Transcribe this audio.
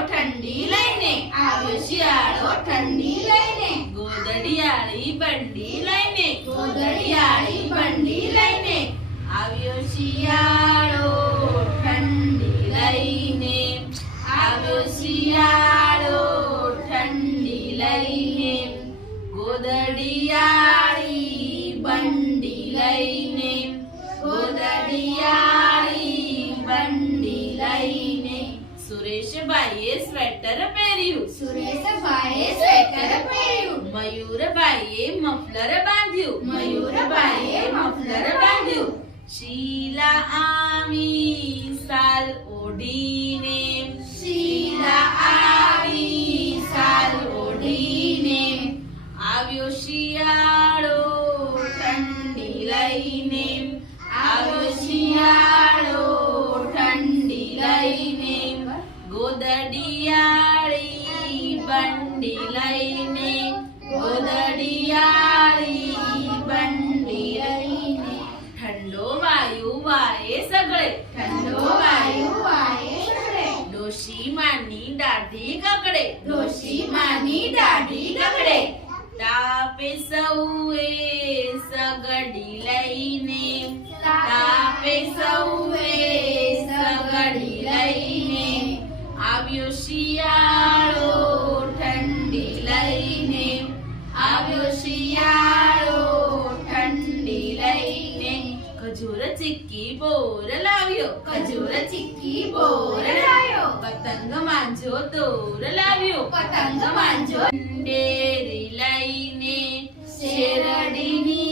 ઠંડી લઈને આવ્યો શિયાળો ઠંડી લઈને ગોદડિયાળી બંડી લઈને ગોદડિયાળી બંડી લઈને આવ્યો શિયાળો ઠંડી લઈને આવ્યો શિયાળો ઠંડી લઈને ગોદડિયાળી બંડી લઈને ગોદડિયાળી બંડી લઈને સુરેશભાઈએ સ્વેટર પહેર્યું સુરેશભાઈએ સ્વેટર પહેર્યું મયુરભાઈએ મફલર બાંધ્યું મયુરભાઈએ મફલર બાંધ્યું શીલા આવી સાલ ઓઢીને શીલા આવી સાલ ઓઢીને આવ્યો શિયાળો ઠંડી લઈને આવ્યો શિયાળો ઠંડી લઈને ગોદડિયાળી બંડી લઈને ગોદડિયાળી બંડી લઈને ઠંડો વાયુ વાએ સગળે ઠંડો વાયુ વાએ સગળે ડોશી માની દાઢી કકડે ડોશી માની દાઢી કકડે તાપે સૌએ સગડી લઈને તાપે સૌએ સગડી લઈને આવ્યો શિયાળો ઠંડી લઈને આવ્યો શિયાળો ઠંડી લઈને ખજૂર ચીક્કી બોર લાવ્યો ખજૂર ચીક્કી બોર લાવ્યો પતંગ માંજો દોર લાવ્યો પતંગ માંજો ડેરી લઈને શેરડીની